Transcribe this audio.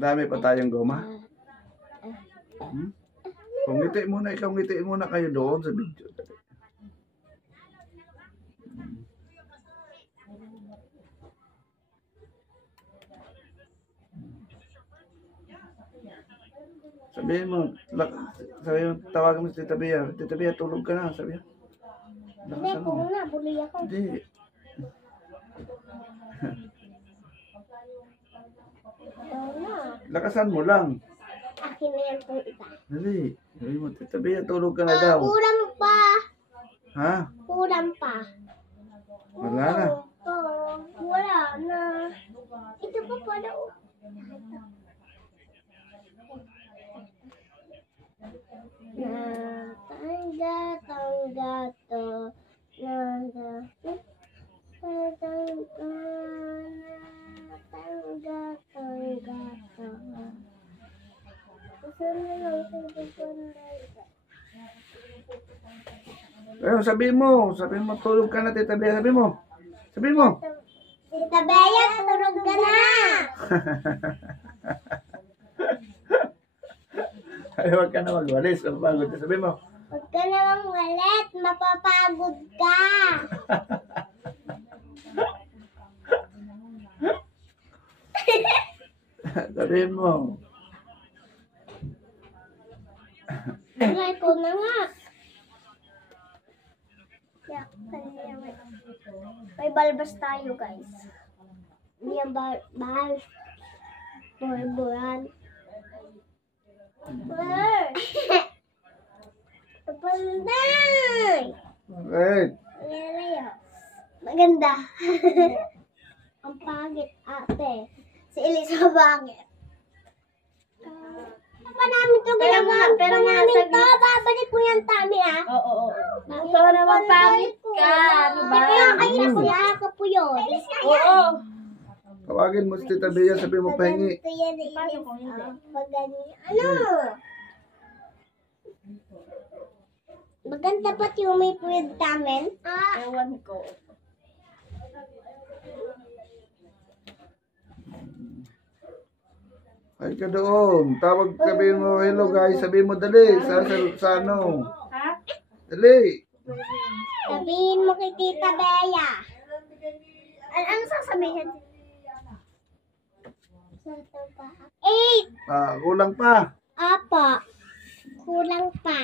Dami pa tayong goma. Kung ngiti muna, ikaw ngiti muna kayo doon sa video. Sabihin mo, tawagan mo si Tita Bea. Tita Bea, tulog ka na, sabihin. Hindi, kung na, buli ako. Hindi. Lakasan mo lang. Akin na yan kung isa. Dali. Sabi mo, Tita Bea, tulog ka na daw. Kulang pa. Ha? Kulang pa. Wala na. Wala na. Ito pa pala. Tangga to. Ayun, sabihin mo, tulog ka na, Tita Bea, sabihin mo. Sabihin mo. Tita Bea, tulog ka na. Ay, huwag ka na magwalis, mapagod ka, sabihin mo. Huwag ka namang walit, mapapagod ka. Sabihin mo. Try ko na nga. May balbas tayo, guys. Hindi yan bahal. Buwan. Panday! Alright. Maganda. Ang pangit, ate. Si Elisa bangit. Pa namin to, pero namin to. Babalik mo yan, Tami, ah. Oo. Gusto ko naman pangit ka. Ano ba? Kaya kayo siya, kapuyod. Oo. Tawagin mo si Tita Bea, sabihin mo pahingi. Paano kung hindi? Ano? Maganda pa yung may puyod namin. Ewan ko. Ay ka doon. Tawag, sabihin mo, hello guys, sabihin mo dali, sa ano. Ha? Dali. Sabihin mo kay Tita Bea. Ano sasabihin? 8. Kulang pa. Apa. Kulang pa.